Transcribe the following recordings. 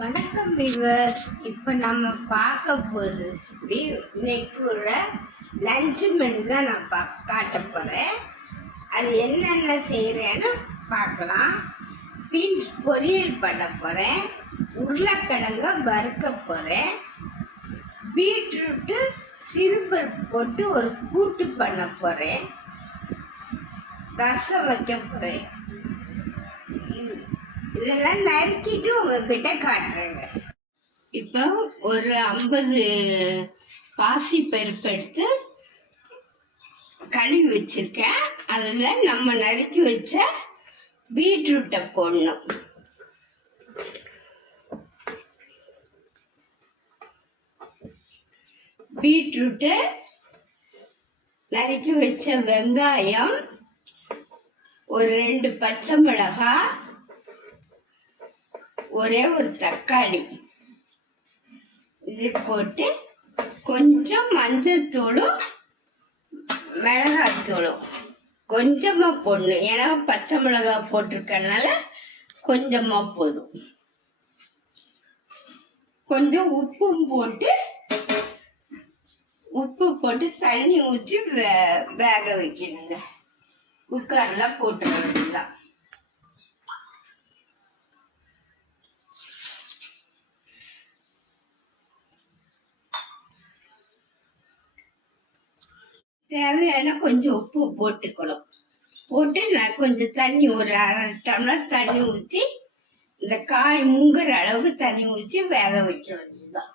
வணக்கம் விவர். இப்போ நம்ம பார்க்க போகிறது இன்னைக்குள்ள லஞ்சு மெனு தான் நான் காட்ட போகிறேன். அது என்னென்ன செய்கிறேன்னு பார்க்கலாம். பீன்ஸ் பொரியல் பண்ண போகிறேன், உருளைக்கிழங்க வறுக்க போகிறேன், பீட்ரூட்டு சிறுபருப்பு போட்டு ஒரு கூட்டு பண்ண போகிறேன், ரசம் வைக்க போகிறேன். இதெல்லாம் நறுக்கிட்டு உங்ககிட்ட காட்டுறேங்க. இப்போ ஒரு 50 பாசி பருப்பு எடுத்து கழுவி வச்சிருக்கேன். அதில் நம்ம நறுக்கி வச்ச பீட்ரூட்டை போடணும். பீட்ரூட்டு, நறுக்கி வச்ச வெங்காயம், ஒரு 2 பச்சை மிளகாய், ஒரே ஒரு தக்காளி, இது போட்டு கொஞ்சம் மஞ்சள் தூளும் மிளகாத்தூளும் கொஞ்சமாக போடணும். ஏன்னா பச்சை மிளகாய் போட்டிருக்கனால கொஞ்சமாக போதும். கொஞ்சம் உப்பும் போட்டு தண்ணி ஊற்றி வேக வைக்கணுங்க. குக்கரில் போட்டு வேண்டியதான். தேவையான கொஞ்சம் உப்பு போட்டுக்கணும். போட்டு நான் கொஞ்சம் தண்ணி, ஒரு 1/2 டம்ளர் தண்ணி ஊற்றி, இந்த காய் முங்குற அளவுக்கு தண்ணி ஊற்றி வேக வைக்க வேண்டியதுதான்.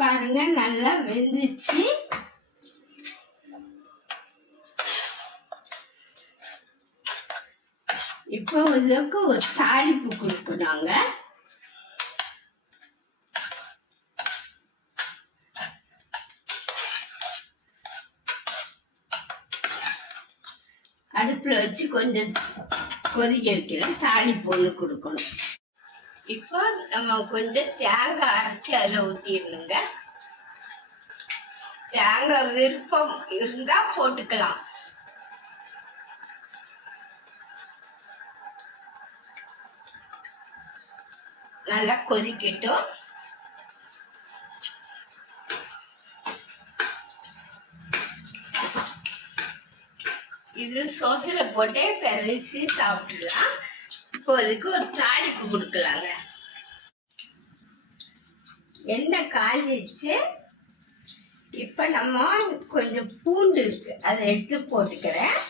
பாருங்க, நல்லா வெந்துச்சு. இப்போ இதுக்கு ஒரு தாளிப்பு கொடுக்கணுங்க. அடுப்புல வச்சு கொஞ்சம் கொதிக்க வைக்கிறேன். தாளிப்பு ஒன்று கொடுக்கணும். இப்போ நம்ம கொஞ்சம் தேங்காய் அரைச்சி அதில் ஊற்றிடணுங்க. தேங்காய் விருப்பம் இருந்தால் போட்டுக்கலாம். நல்லா கொதிக்கட்டும். இது சோசில் போட்டே பெருசி சாப்பிட்டுலாம். இப்போ இதுக்கு ஒரு தாளிப்பு கொடுக்கலாங்க. எண்ணெய் காஞ்சிச்சு. இப்போ நம்ம கொஞ்சம் பூண்டு இருக்கு, அதை எடுத்து போட்டுக்கிறேன்.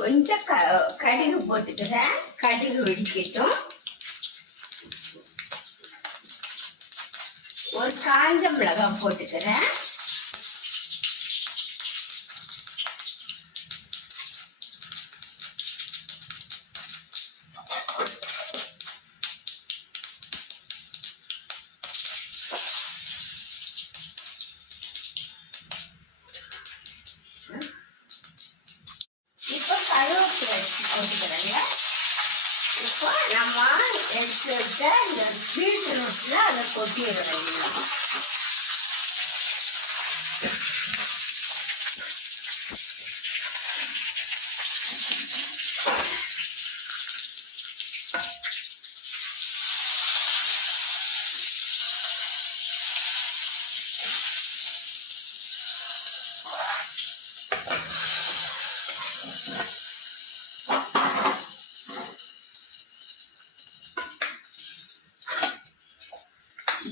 கொஞ்சம் கடுகு போட்டுக்கிறேன். கடுகு வெடிக்கட்டும். ஒரு காஞ்ச மிளகாய் போட்டுக்கிறேன். போட்டுக்கிறேங்க. இப்போ நம்ம எடுத்து வச்ச இந்த பீட்ரூட்ல அதை கொட்டிடுறேங்க.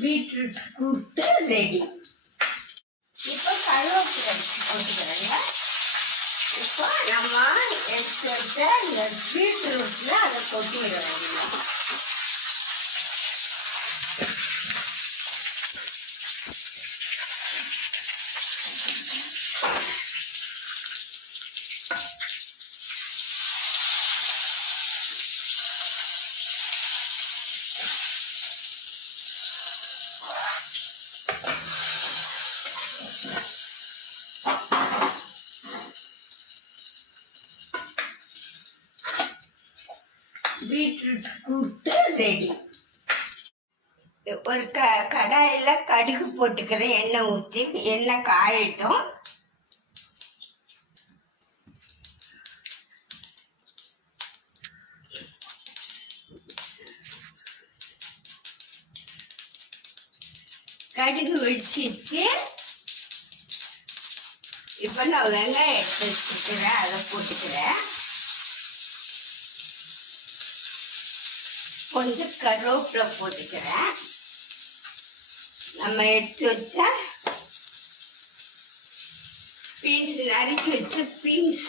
பீட்ரூட் கூட்டு ரெடி. இப்போ கருவேப்பிலை போட்டுக்கிறேங்க. இப்போ நம்ம எடுத்து வச்ச இந்த பீட்ரூட்ல அதை கொட்டி விடுறாங்க. பீட்ரூட் கூட்டு ரெடி. ஒரு கடாயில கடுகு போட்டுக்கிறேன். எண்ணெய் ஊற்றி எண்ணெய் காயட்டும். கடுகு வெடிச்சிச்சு. இப்போ நான் வெங்காயம் எடுத்து வச்சுக்கிறேன், அதை போட்டுக்கிறேன். கொஞ்சம் கருவேப்பிலை போட்டுக்கிறேன். நம்ம எடுத்து வச்ச பீன்ஸ், நறுக்கி வச்ச பீன்ஸ்,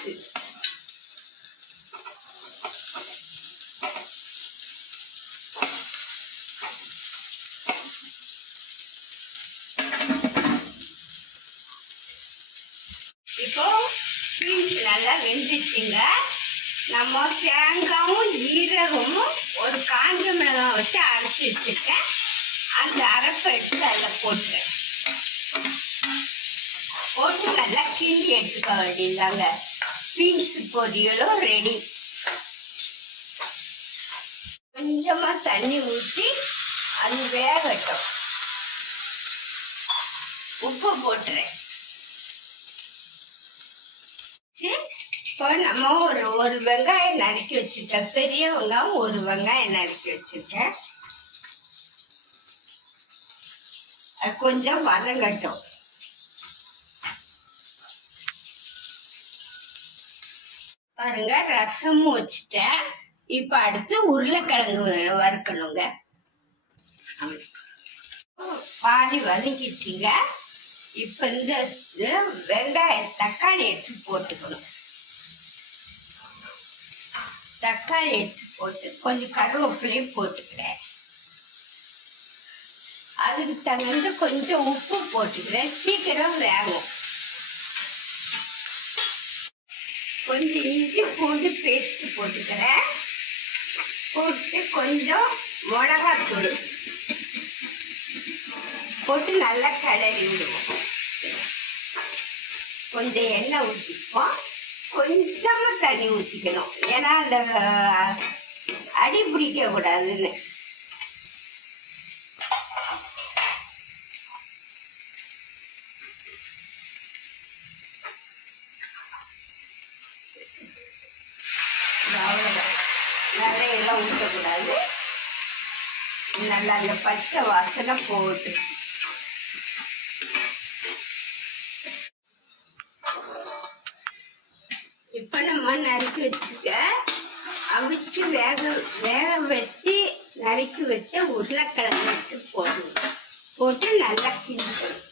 இப்போ பீன்ஸ் நல்லா வெந்துச்சுங்க. நம்ம தேங்காயும் ஜீரகமும் ஒரு காஞ்ச மிளகாய் வச்சு அரைச்சி வச்சுருக்கேன். அந்த அரைப்பை எடுத்து அதில் போட்டுறேன். போட்டு நல்லா கிண்டி எடுத்துக்க வேண்டியதாங்க. Beans பொரியலும் ready. கொஞ்சமாக தண்ணி ஊற்றி அது வேகட்டும். உப்பு போட்டுறேன். இப்போ நம்ம ஒரு வெங்காயம் நறுக்கி வச்சுருக்கேன். பெரிய வெங்காயம் ஒரு வெங்காயம் நறுக்கி வச்சுருக்கேன். அது கொஞ்சம் வதங்கட்டும். பாருங்க, ரசமும் வச்சுட்டேன். இப்போ அடுத்து உருளைக்கிழங்கு வறுக்கணுங்க. பாதி வதங்கிட்டீங்க. இப்போ இந்த வெங்காயம் தக்காளி எடுத்து போட்டுக்கணும். தக்காளி எடுத்து போட்டு கொஞ்சம் கருவேப்பிலையும் போட்டுக்கிறேன். அதுக்கு தகுந்த கொஞ்சம் உப்பு போட்டுக்கிறேன். சீக்கிரம் வேகும். கொஞ்சம் இஞ்சி பூண்டு பேஸ்ட் போட்டுக்கிறேன். போட்டு கொஞ்சம் மிளகாத்தூள் போட்டு நல்லா கிளறி விடுவோம். கொஞ்சம் எண்ணெய் ஊற்றிப்போம். கொஞ்சமாக தண்ணி ஊற்றிக்கணும். ஏன்னா அந்த அடி பிடிக்க கூடாதுன்னு. அவ்வளோதான். நிறைய எல்லாம் ஊற்றக்கூடாது. நல்லா அந்த பச்சை வாசனை போட்டு இப்போ நம்ம நறுக்கி வச்சுக்க அவிச்சு வேக வச்சு நறுக்கி வச்ச உருளைக்கிழங்கு வச்சு போடணும். போட்டு நல்லா கிண்டிக்கணும்.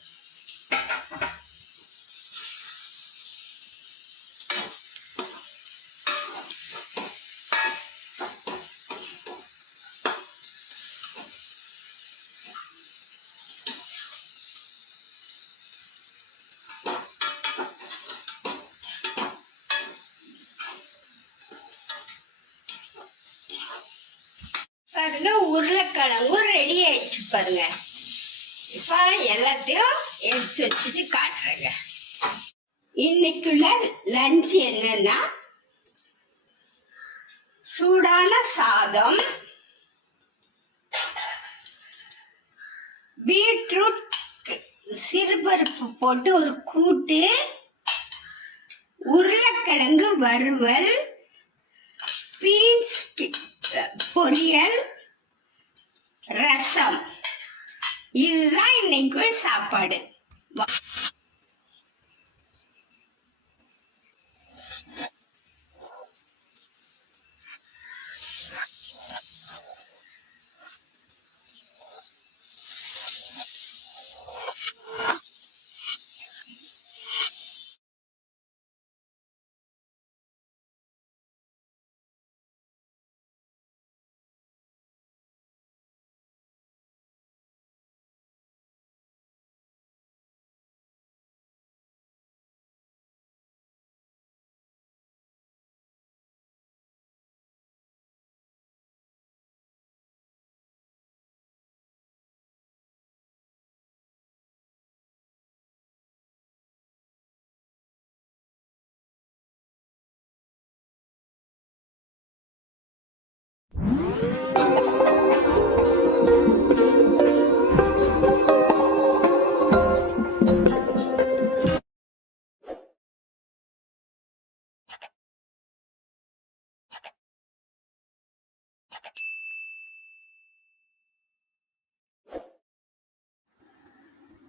பாருங்க, உருளைக்கிழங்கும் ரெடி ஆயிடுச்சு பாருங்க. இப்போ எல்லாத்தையும் எடுத்து வச்சுட்டு காட்டுறேங்க. இன்னைக்குள்ள லஞ்ச் என்னன்னா, சூடான சாதம், பீட்ரூட் சிறுபருப்பு போட்டு ஒரு கூட்டு, உருளைக்கிழங்கு வறுவல், பீன்ஸ் பொரியல், ரசம். இதுதான் இன்னைக்கு சாப்பாடு.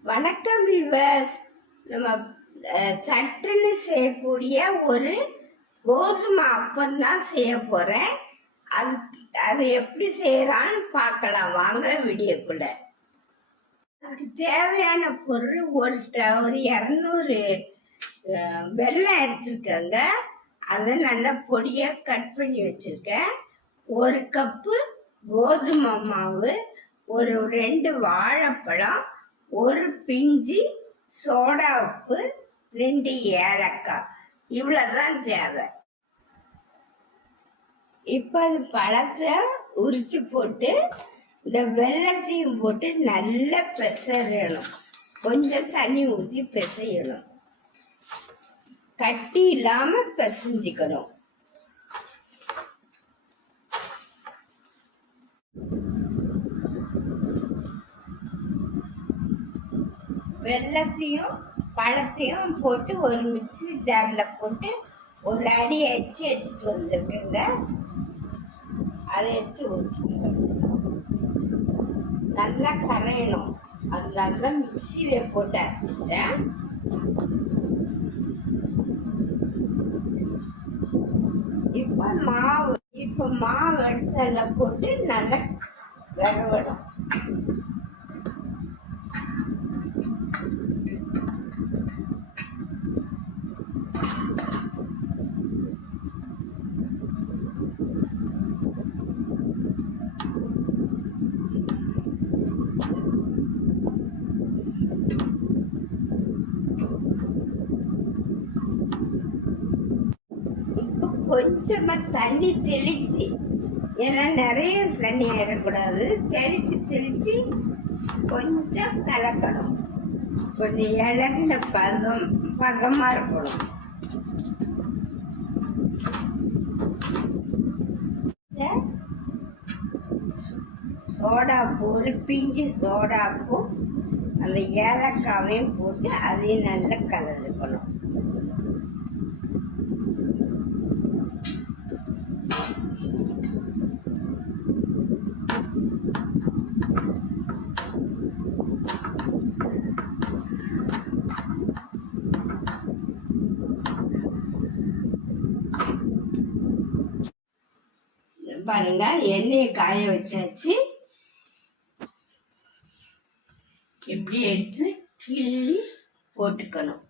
வணக்கம் விவர்ஸ். நம்ம சட்டுன்னு செய்யக்கூடிய ஒரு கோதுமை அப்பந்தான் செய்ய போகிறேன். அது எப்படி செய்யறான்னு பார்க்கலாம் வாங்க வீடியோக்குள்ள. அதுக்கு தேவையான பொருள் ஒரு 200 வெல்லம் எடுத்துருக்கேங்க. அதை நல்லா பொடியாக கட் பண்ணி வச்சுருக்கேன். 1 கப்பு கோதுமை மாவு, ஒரு 2 வாழைப்பழம், 1 பிஞ்சு சோடா உப்பு, 2 ஏலக்காய், இவ்வளோதான் தேவை. இப்போ அது பழத்தை உரிச்சு போட்டு இந்த வெல்லத்தையும் போட்டு நல்லா பிசையணும். கொஞ்சம் தண்ணி ஊற்றி பிசையணும். கட்டி இல்லாமல் பிசைஞ்சிக்கணும். வெல்லத்தையும் பழத்தையும் போட்டு ஒரு மிக்ஸி ஜாரில் போட்டு ஒரு அடி அடித்து எடுத்துட்டு வந்திருக்குங்க. அதை எடுத்து ஊற்றிக்கணும். நல்லா கரையணும். அதனால தான் மிக்சியில் போட்டு அரைச்சிட்டேன். இப்போ மாவு எடுத்து அதில் போட்டு நல்லா விரவணும். கொஞ்சமாக தண்ணி தெளிச்சு, ஏன்னா நிறைய தண்ணி ஏறக்கூடாது, தெளிச்சு கொஞ்சம் கலக்கணும். கொஞ்சம் இலகின பதமாக இருக்கணும். சோடாப்பூ, ஒரு பிஞ்சு சோடாப்பூ, அந்த ஏலக்காவையும் போட்டு அதையும் நல்லா கலந்துக்கணும். பாருங்க, எண்ணெயை காய வச்சாச்சு. இப்படி எடுத்து கிள்ளி போட்டுக்கணும்.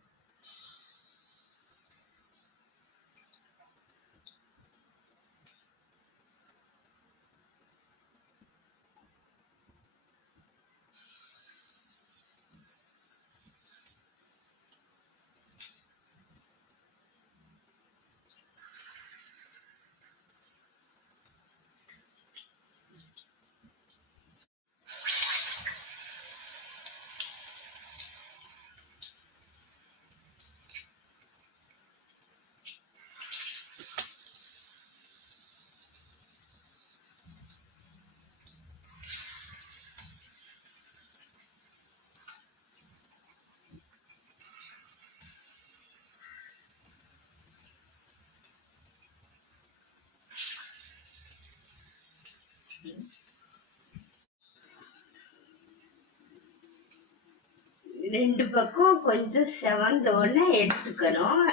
ரெண்டு பக்கம் கொஞ்சம் செவந்தோன்னு எடுத்துக்கணும்.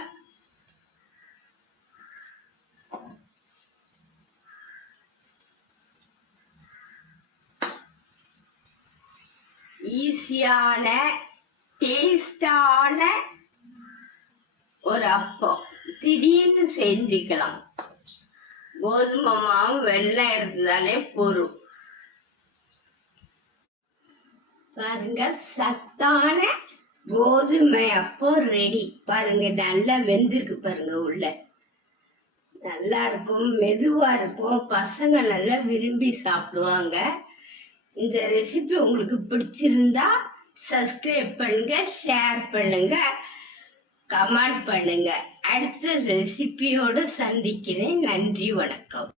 ஈஸியான டேஸ்டான ஒரு அப்பம் திடீர்னு செஞ்சுக்கலாம். கோதுமை மாவு வெள்ளம் இருந்தாலே போரும். பாருங்க, சத்தான கோதுமை அப்பம் ரெடி. பாருங்க, நல்லா வெந்திருக்கு பாருங்க. உள்ள நல்லா இருக்கும், மெதுவா இருக்கும், பசங்க நல்லா விரும்பி சாப்பிடுவாங்க. இந்த ரெசிபி உங்களுக்கு பிடிச்சிருந்தா சப்ஸ்கிரைப் பண்ணுங்க, ஷேர் பண்ணுங்க, கமெண்ட் பண்ணுங்க. அடுத்த ரெசிபியோடு சந்திக்கிறேன். நன்றி, வணக்கம்.